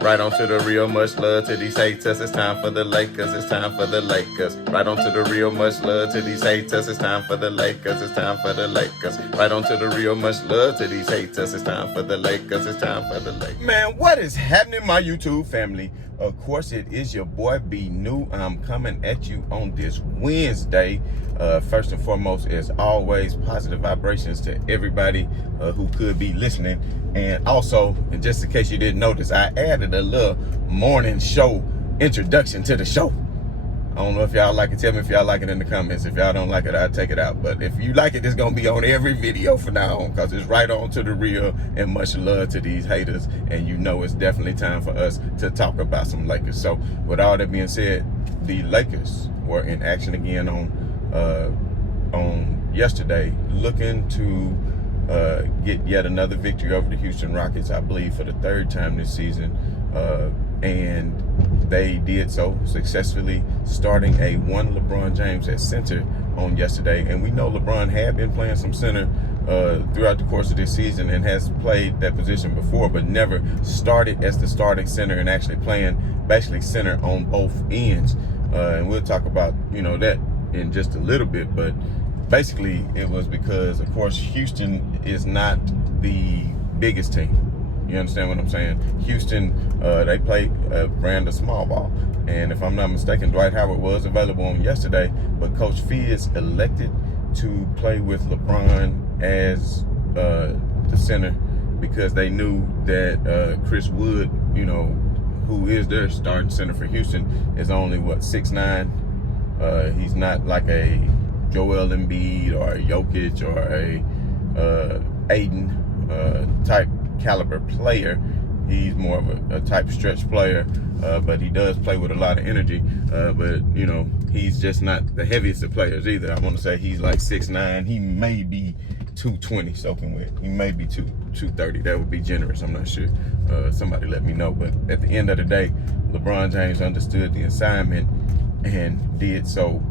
Right on to the real, much love to these haters. It's time for the Lakers, it's time for the Lakers. Right on to the real, much love to these haters. It's time for the Lakers, it's time for the Lakers. Right on to the real, much love to these haters. It's time for the Lakers, it's time for the Lakers. Man, what is happening, my YouTube family? Of course, it is your boy B New. I'm coming at you on this Wednesday. First and foremost, as always, positive vibrations to everybody who could be listening. And also, and just in case you didn't notice, I added a little morning show introduction to the show. I don't know if y'all like it. Tell me if y'all like it in the comments. If y'all don't like it, I'll take it out. But if you like it, it's going to be on every video from now on, because it's right on to the real, and much love to these haters. And you know it's definitely time for us to talk about some Lakers. So with all that being said, the Lakers were in action again on yesterday, looking to get yet another victory over the Houston Rockets, I believe for the third time this season. And they did so successfully, starting a one LeBron James at center on yesterday. And we know LeBron had been playing some center throughout the course of this season and has played that position before, but never started as the starting center and actually playing basically center on both ends. And we'll talk about, that in just a little bit, but basically it was because, of course, Houston is not the biggest team. You understand what I'm saying? Houston, they play a brand of small ball. And if I'm not mistaken, Dwight Howard was available on yesterday, but Coach Fizz elected to play with LeBron as the center because they knew that Chris Wood, who is their starting center for Houston, is only, 6'9". He's not like a Joel Embiid or a Jokic or a Aiden type caliber player. He's more of a type stretch player, but he does play with a lot of energy. But he's just not the heaviest of players either. I want to say he's like 6'9". He may be 220 soaking wet. He may be 230. That would be generous. I'm not sure. Somebody let me know. But at the end of the day, LeBron James understood the assignment and did so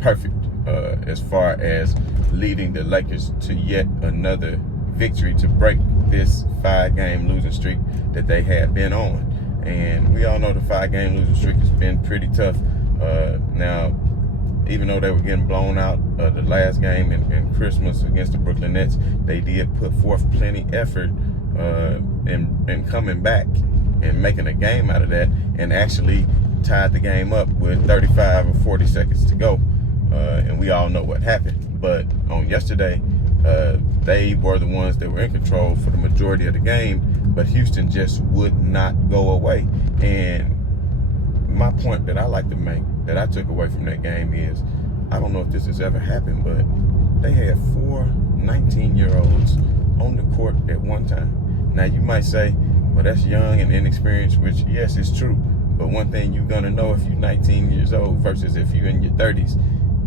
perfect as far as leading the Lakers to yet another victory to break this 5-game losing streak that they had been on. And we all know the 5-game losing streak has been pretty tough. Now, even though they were getting blown out the last game in Christmas against the Brooklyn Nets, they did put forth plenty effort in coming back and making a game out of that, and actually tied the game up with 35 or 40 seconds to go. And we all know what happened. But on yesterday, they were the ones that were in control for the majority of the game, but Houston just would not go away. And my point that I like to make, that I took away from that game is, I don't know if this has ever happened, but they had 4 19-year-olds on the court at one time. Now you might say, well, that's young and inexperienced, which yes, it's true. But one thing you're gonna know if you're 19 years old versus if you're in your 30s,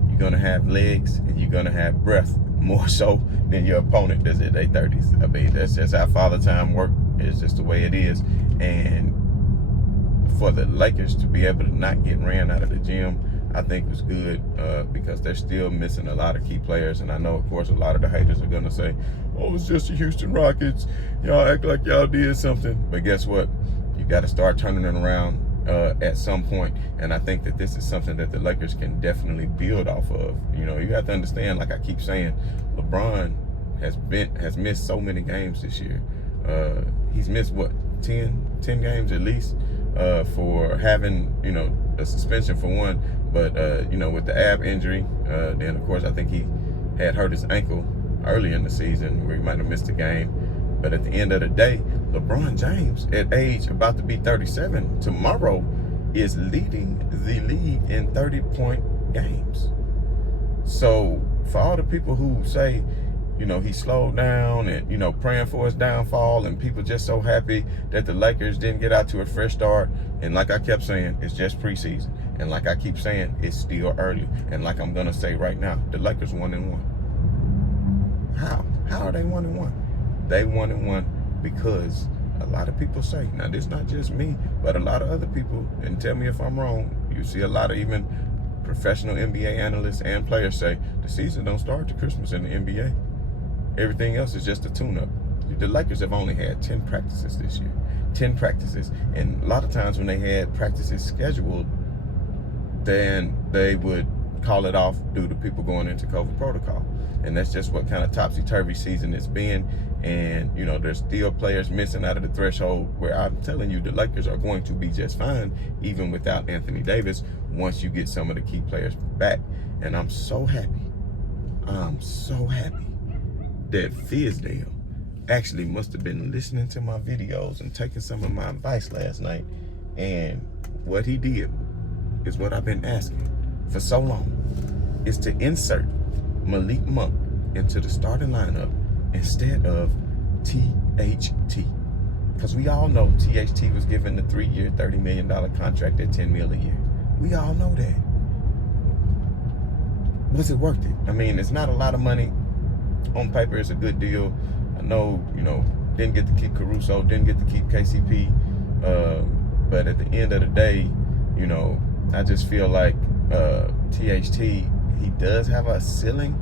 you're gonna have legs and you're gonna have breath more so than your opponent does at their 30s. I mean, that's just how Father Time works. It's just the way it is. And for the Lakers to be able to not get ran out of the gym, I think was good because they're still missing a lot of key players. And I know, of course, a lot of the haters are gonna say, oh, it's just the Houston Rockets. Y'all act like y'all did something. But guess what? You got to start turning it around at some point. And I think that this is something that the Lakers can definitely build off of. You have to understand, like I keep saying, LeBron has missed so many games this year. He's missed 10 games at least for having a suspension for one, but with the ab injury, then of course I think he had hurt his ankle early in the season where he might have missed a game. But at the end of the day, LeBron James, at age about to be 37 tomorrow, is leading the league in 30-point games. So for all the people who say, he slowed down and, praying for his downfall, and people just so happy that the Lakers didn't get out to a fresh start. And like I kept saying, it's just preseason. And like I keep saying, it's still early. And like I'm going to say right now, the Lakers 1-1. How are they 1-1? They 1-1 because a lot of people say, now this is not just me, but a lot of other people, and tell me if I'm wrong, you see a lot of even professional NBA analysts and players say the season don't start to Christmas in the NBA. Everything else is just a tune-up. The Lakers have only had 10 practices this year. 10 practices. And a lot of times when they had practices scheduled, then they would call it off due to people going into COVID protocol. And that's just what kind of topsy-turvy season it's been. And, you know, there's still players missing out of the threshold where I'm telling you the Lakers are going to be just fine, even without Anthony Davis, once you get some of the key players back. And I'm so happy that Fizdale actually must have been listening to my videos and taking some of my advice last night. And what he did is what I've been asking for so long, is to insert Malik Monk into the starting lineup instead of THT. Because we all know THT was given the 3-year, $30 million contract at $10 million a year. We all know that. Was it worth it? I mean, it's not a lot of money. On paper, it's a good deal. I know, you know, didn't get to keep Caruso, didn't get to keep KCP. But at the end of the day, you know, I just feel like THT, he does have a ceiling,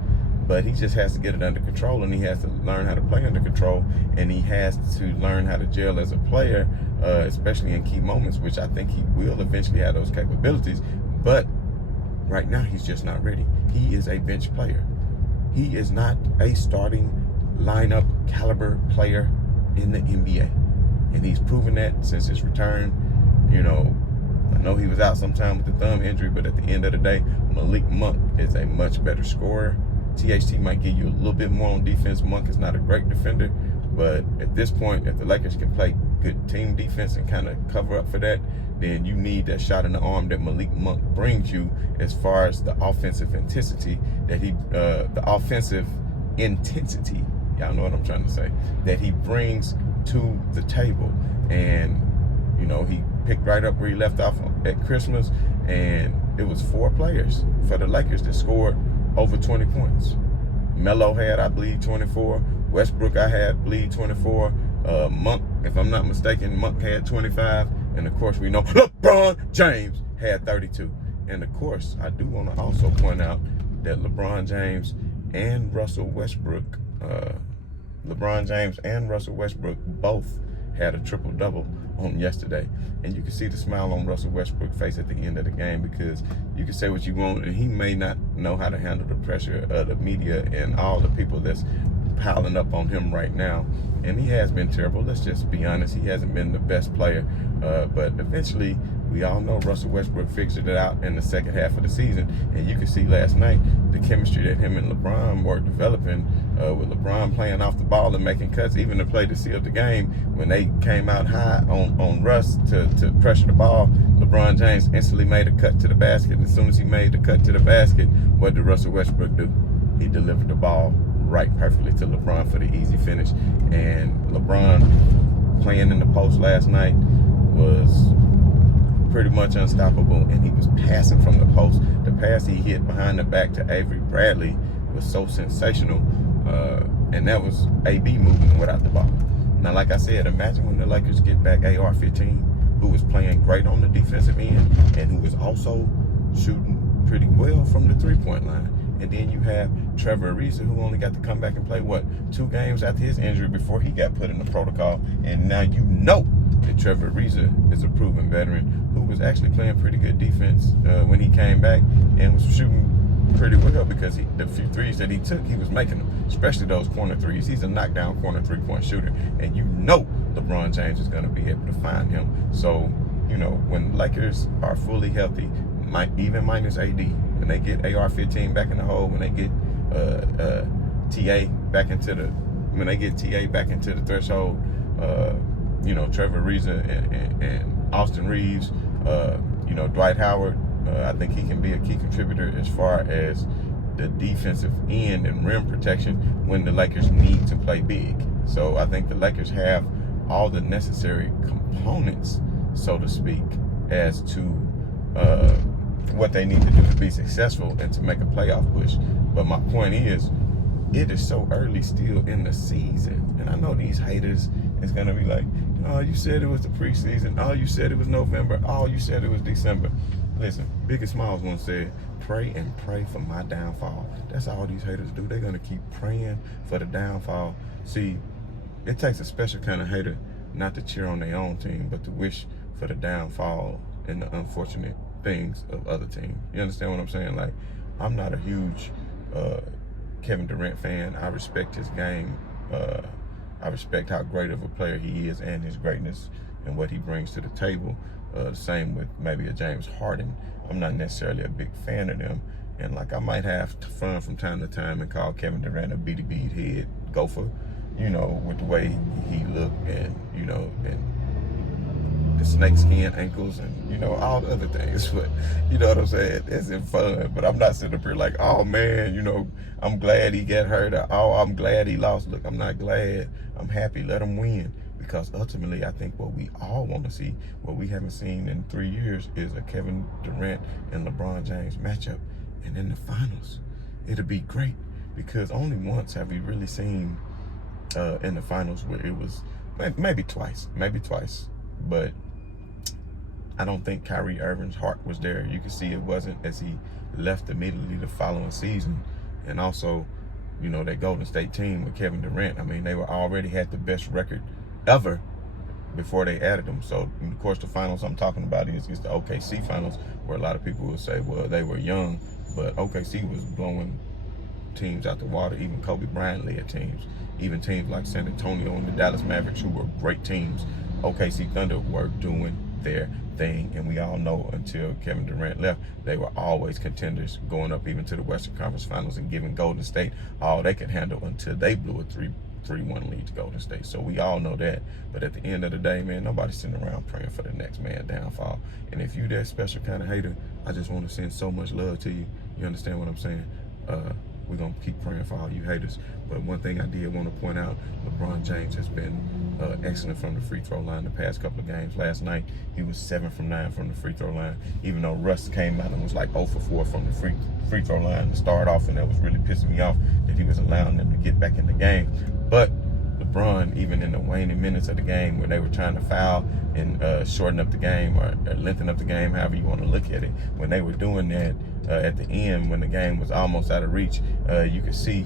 but he just has to get it under control, and he has to learn how to play under control, and he has to learn how to gel as a player, especially in key moments, which I think he will eventually have those capabilities. But right now, he's just not ready. He is a bench player. He is not a starting lineup caliber player in the NBA. And he's proven that since his return. You know, I know he was out sometime with the thumb injury, but at the end of the day, Malik Monk is a much better scorer. THT might give you a little bit more on defense. Monk is not a great defender, but at this point, if the Lakers can play good team defense and kind of cover up for that, then you need that shot in the arm that Malik Monk brings you, as far as the offensive intensity that y'all know what I'm trying to say, that he brings to the table. And, you know, he picked right up where he left off at Christmas, and it was 4 players for the Lakers that scored over 20 points. Melo had, I believe, 24. Westbrook, I believe, 24. Monk, if I'm not mistaken, Monk had 25. And of course, we know LeBron James had 32. And of course, I do want to also point out that LeBron James and Russell Westbrook both had a triple-double on yesterday. And you can see the smile on Russell Westbrook's face at the end of the game, because you can say what you want, and he may not know how to handle the pressure of the media and all the people that's piling up on him right now. And he has been terrible. Let's just be honest. He hasn't been the best player. But eventually, we all know Russell Westbrook figured it out in the second half of the season. And you can see last night the chemistry that him and LeBron were developing, with LeBron playing off the ball and making cuts, even to play to seal the game. When they came out high on Russ to pressure the ball, LeBron James instantly made a cut to the basket. And as soon as he made the cut to the basket, what did Russell Westbrook do? He delivered the ball right perfectly to LeBron for the easy finish. And LeBron, playing in the post last night, was pretty much unstoppable, and he was passing from the post. The pass he hit behind the back to Avery Bradley was so sensational, and that was AB moving without the ball. Now, like I said, imagine when the Lakers get back AR-15, who was playing great on the defensive end and who was also shooting pretty well from the three-point line. And then you have Trevor Ariza, who only got to come back and play, 2 games after his injury before he got put in the protocol. And now you know that Trevor Ariza is a proven veteran who was actually playing pretty good defense when he came back, and was shooting pretty well, because the few threes that he took, he was making them, especially those corner threes. He's a knockdown corner three-point shooter, and you know LeBron James is going to be able to find him. So, you know, when Lakers are fully healthy, even minus AD, when they get AR-15 back in the hole, when they get TA back into the threshold, you know, Trevor Ariza and Austin Reeves, you know, Dwight Howard, I think he can be a key contributor as far as the defensive end and rim protection when the Lakers need to play big. So I think the Lakers have all the necessary components, so to speak, as to what they need to do to be successful and to make a playoff push. But my point is, it is so early still in the season. And I know these haters is going to be like, oh, you said it was the preseason. Oh, you said it was November. Oh, you said it was December. Listen, Biggie Smalls once said, pray and pray for my downfall. That's all these haters do. They're going to keep praying for the downfall. See, it takes a special kind of hater not to cheer on their own team, but to wish for the downfall and the unfortunate things of other teams. You understand what I'm saying? Like, I'm not a huge Kevin Durant fan. I respect his game. I respect how great of a player he is and his greatness and what he brings to the table. The same with maybe a James Harden. I'm not necessarily a big fan of them. And like, I might have fun from time to time and call Kevin Durant a beady bead head gopher, you know, with the way he looked and, you know, and the snakeskin ankles and, you know, all the other things. But you know what I'm saying? It's in fun. But I'm not sitting up here like, oh man, you know, I'm glad he got hurt. Or, oh, I'm glad he lost. Look, I'm not glad. I'm happy. Let him win. Because ultimately, I think what we all want to see, what we haven't seen in 3 years, is a Kevin Durant and LeBron James matchup. And in the finals, it'll be great. Because only once have we really seen in the finals where it was, maybe twice. But I don't think Kyrie Irving's heart was there. You can see it wasn't as he left immediately the following season. And also, you know, that Golden State team with Kevin Durant, I mean, they were already had the best record ever before they added them. So, of course, the finals I'm talking about is the OKC finals, where a lot of people will say, well, they were young, but OKC was blowing teams out the water, even Kobe Bryant-led teams, even teams like San Antonio and the Dallas Mavericks, who were great teams. OKC Thunder were doing their thing, and we all know until Kevin Durant left, they were always contenders, going up even to the Western Conference Finals and giving Golden State all they could handle until they blew a 3-1 lead to Golden State. So we all know that. But at the end of the day, man, nobody's sitting around praying for the next man downfall. And if you that special kind of hater, I just want to send so much love to you. You understand what I'm saying? We're going to keep praying for all you haters. But one thing I did want to point out, LeBron James has been excellent from the free throw line the past couple of games. Last night, he was 7 from 9 from the free throw line, even though Russ came out and was like 0 for 4 from the free throw line to start off, and that was really pissing me off that he was allowing them to get back in the game. But LeBron, even in the waning minutes of the game where they were trying to foul and shorten up the game or lengthen up the game, however you want to look at it, when they were doing that at the end, when the game was almost out of reach, you could see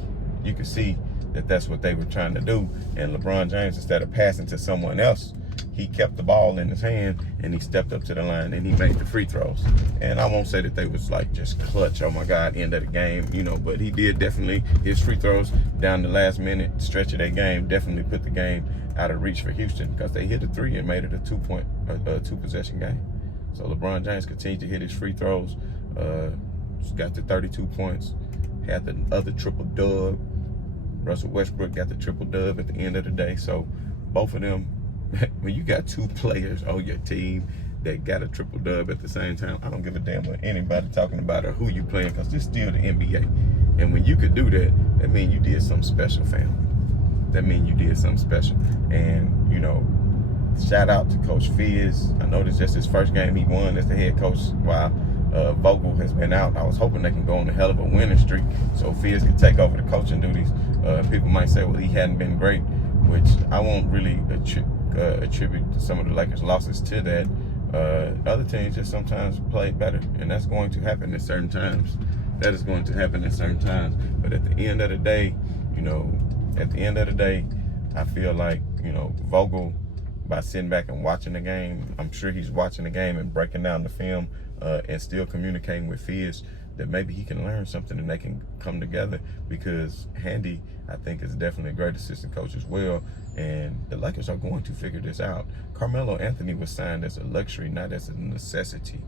that that's what they were trying to do. And LeBron James, instead of passing to someone else, he kept the ball in his hand and he stepped up to the line and he made the free throws. And I won't say that they was like just clutch, oh my God, end of the game, you know, but he did definitely, his free throws down the last minute stretch of that game definitely put the game out of reach for Houston, because they hit a 3 and made it a 2-possession game. So LeBron James continued to hit his free throws, got to 32 points, had the other triple dub. Russell Westbrook got the triple dub at the end of the day. So both of them, when you got two players on your team that got a triple dub at the same time, I don't give a damn what anybody talking about or who you playing, because it's still the NBA. And when you could do that, that means you did something special, fam. That means you did something special. And, you know, shout out to Coach Fizz. I know this is just his first game he won as the head coach while Vogel has been out. I was hoping they can go on a hell of a winning streak so Fizz could take over the coaching duties. People might say, well, he hadn't been great, which I won't really attribute some of the Lakers' losses to that. Other teams just sometimes play better, and that's going to happen at certain times. That is going to happen at certain times. But at the end of the day, you know, I feel like, you know, Vogel, by sitting back and watching the game, I'm sure he's watching the game and breaking down the film and still communicating with Fizz, that maybe he can learn something and they can come together, because Handy, I think, is definitely a great assistant coach as well, and the Lakers are going to figure this out. Carmelo Anthony was signed as a luxury, not as a necessity,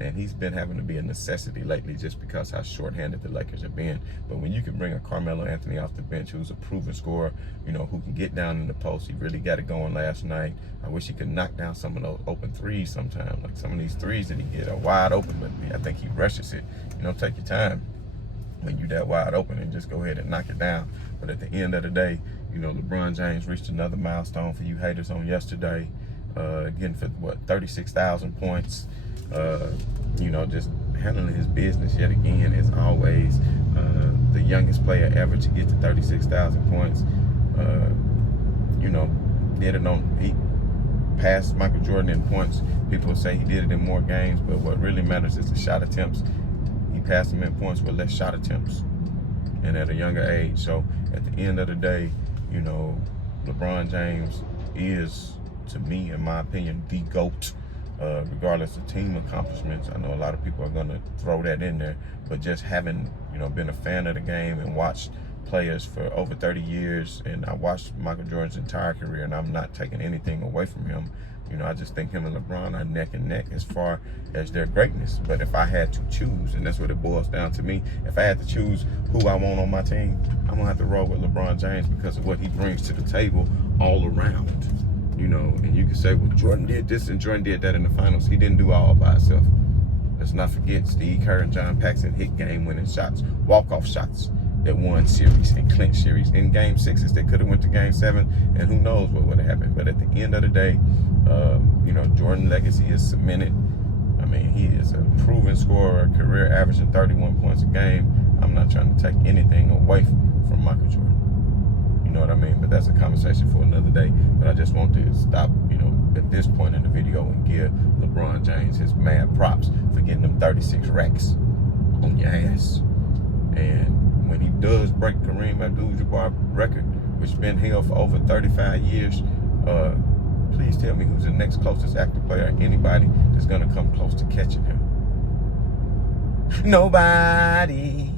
and he's been having to be a necessity lately just because how short-handed the Lakers have been. But when you can bring a Carmelo Anthony off the bench who's a proven scorer, you know, who can get down in the post, he really got it going last night. I wish he could knock down some of those open threes sometime. Like some of these threes that he get are wide open, but I think he rushes it. You know, take your time when you're that wide open and just go ahead and knock it down. But at the end of the day, you know, LeBron James reached another milestone for you haters on yesterday, getting for, 36,000 points. You know, just handling his business yet again, as always. The youngest player ever to get to 36,000 points. You know, he passed Michael Jordan in points. People say he did it in more games, but what really matters is the shot attempts. He passed him in points with less shot attempts and at a younger age. So at the end of the day, you know, LeBron James is, to me, in my opinion, the GOAT, regardless of team accomplishments. I know a lot of people are going to throw that in there, but just having, been a fan of the game and watched players for over 30 years, and I watched Michael Jordan's entire career, and I'm not taking anything away from him. I just think him and LeBron are neck and neck as far as their greatness. But if I had to choose, and that's what it boils down to me, if I had to choose who I want on my team, I'm going to have to roll with LeBron James because of what he brings to the table all around. And you can say, well, Jordan did this and Jordan did that in the finals. He didn't do all by himself. Let's not forget Steve Kerr and John Paxson hit game-winning shots, walk-off shots that won series and clinched series. In game 6s, they could have went to game 7, and who knows what would have happened. But at the end of the day, Jordan's legacy is cemented. I mean, he is a proven scorer, career averaging 31 points a game. I'm not trying to take anything away from Michael Jordan. You know what I mean? But that's a conversation for another day. But I just want to stop, at this point in the video and give LeBron James his mad props for getting them 36 racks on your ass. And when he does break Kareem Abdul-Jabbar's record, which has been held for over 35 years, please tell me who's the next closest active player, anybody that's going to come close to catching him. Nobody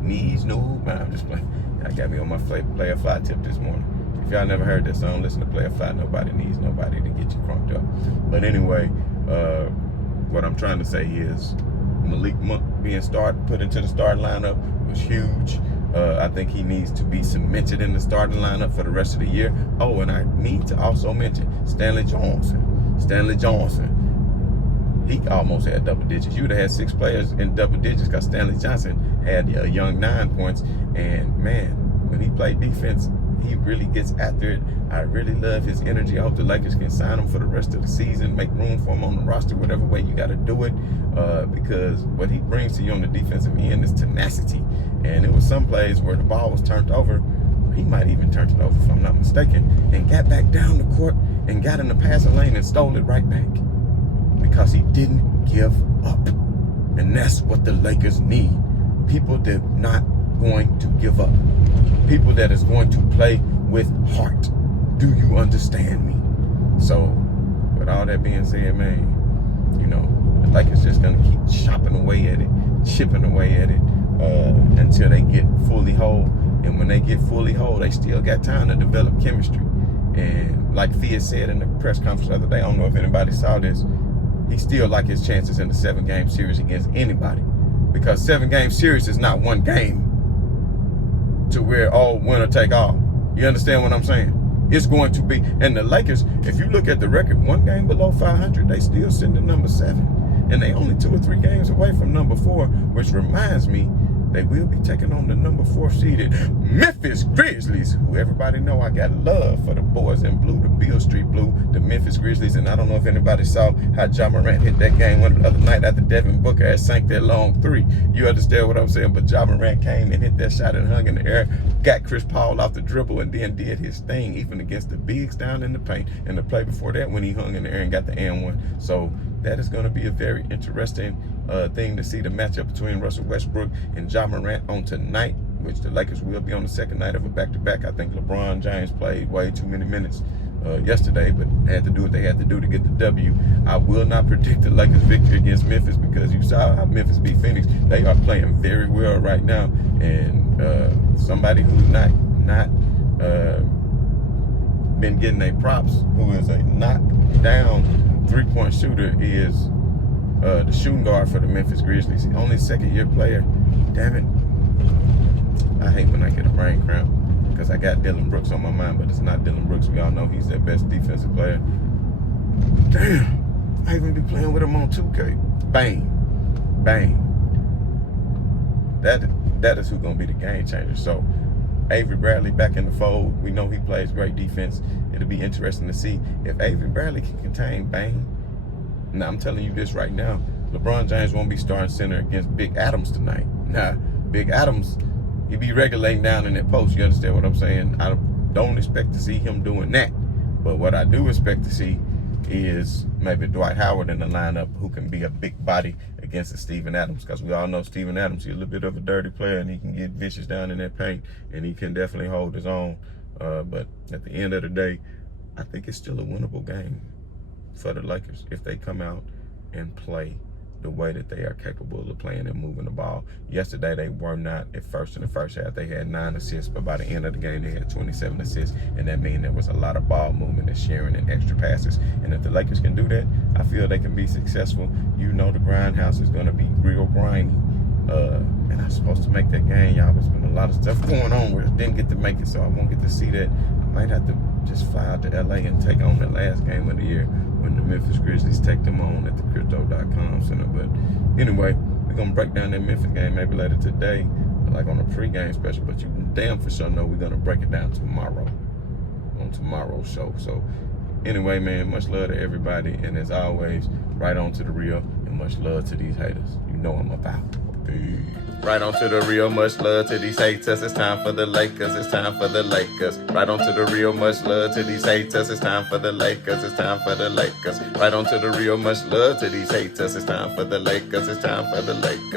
needs nobody. I'm just playing. I got me on my Player Fly tip this morning. If y'all never heard that song, listen to Player Fly. Nobody needs nobody to get you crunked up. But anyway, what I'm trying to say is Malik Monk being put into the starting lineup was huge. I think he needs to be cemented in the starting lineup for the rest of the year. Oh, and I need to also mention Stanley Johnson. He almost had double digits. You would have had 6 players in double digits because Stanley Johnson had a young 9 points. And man, when he played defense, he really gets after it. I really love his energy. I hope the Lakers can sign him for the rest of the season, make room for him on the roster, whatever way you got to do it, because what he brings to you on the defensive end is tenacity. And it was some plays where the ball was turned over. He might even turned it over, if I'm not mistaken, and got back down the court and got in the passing lane and stole it right back because he didn't give up. And that's what the Lakers need. People that are not going to give up. People that is going to play with heart. Do you understand me? So, with all that being said, man, the Lakers just going to keep chopping away at it, chipping away at it until they get fully whole. And when they get fully whole, they still got time to develop chemistry. And like Fia said in the press conference the other day, I don't know if anybody saw this, he still like his chances in the 7-game series against anybody. Because 7-game series is not one game to where all winner take all. You understand what I'm saying? It's going to be, and the Lakers, if you look at the record, 1 game below 500, they still sitting at number 7. And they only 2 or 3 games away from number 4, which reminds me, they will be taking on the number 4 seeded Memphis Grizzlies, who everybody know I got love for the boys in blue, the Beale Street Blue, the Memphis Grizzlies. And I don't know if anybody saw how Ja Morant hit that game one the other night after Devin Booker had sank that long 3. You understand what I'm saying? But Ja Morant came and hit that shot and hung in the air, got Chris Paul off the dribble, and then did his thing, even against the bigs down in the paint. And the play before that, when he hung in the air and got the and-1. So that is going to be a very interesting thing to see, the matchup between Russell Westbrook and Ja Morant on tonight, which the Lakers will be on the second night of a back-to-back. I think LeBron James played way too many minutes yesterday, but had to do what they had to do to get the W. I will not predict the Lakers victory against Memphis because you saw how Memphis beat Phoenix. They are playing very well right now, and somebody who's not been getting their props, who is a knockdown 3-point shooter, is the shooting guard for the Memphis Grizzlies. Only 2nd-year player. Damn it. I hate when I get a brain cramp because I got Dillon Brooks on my mind, but it's not Dillon Brooks. We all know he's their best defensive player. Damn. I even be playing with him on 2K. Bang. Bang. That is who's going to be the game changer. So, Avery Bradley back in the fold. We know he plays great defense. It'll be interesting to see if Avery Bradley can contain Bang. Now, I'm telling you this right now. LeBron James won't be starting center against Big Adams tonight. Now, Big Adams, he be regulating down in that post. You understand what I'm saying? I don't expect to see him doing that. But what I do expect to see is maybe Dwight Howard in the lineup who can be a big body against Steven Adams. Because we all know Steven Adams, he's a little bit of a dirty player and he can get vicious down in that paint. And he can definitely hold his own But at the end of the day, I think it's still a winnable game for the Lakers if they come out and play the way that they are capable of playing and moving the ball. Yesterday, they were not at first in the first half. They had 9 assists, but by the end of the game, they had 27 assists, and that means there was a lot of ball movement and sharing and extra passes. And if the Lakers can do that, I feel they can be successful. You know the grindhouse is going to be real grimy. And I'm supposed to make that game, y'all. There's been a lot of stuff going on where I didn't get to make it, so I won't get to see that. I might have to just fly out to LA and take on the last game of the year when the Memphis Grizzlies take them on at the Crypto.com Center. But anyway, we're going to break down that Memphis game maybe later today, like on a pregame special. But you damn for sure know we're going to break it down tomorrow on tomorrow's show. So anyway, man, much love to everybody. And as always, right on to the real, and much love to these haters. You know I'm about. Right on to the real, much love to these haters. It's time for the Lakers, it's time for the Lakers. Right on to the real, much love to these haters. It's time for the Lakers, it's time for the Lakers. Right on to the real, much love to these haters. It's time for the Lakers, it's time for the Lakers.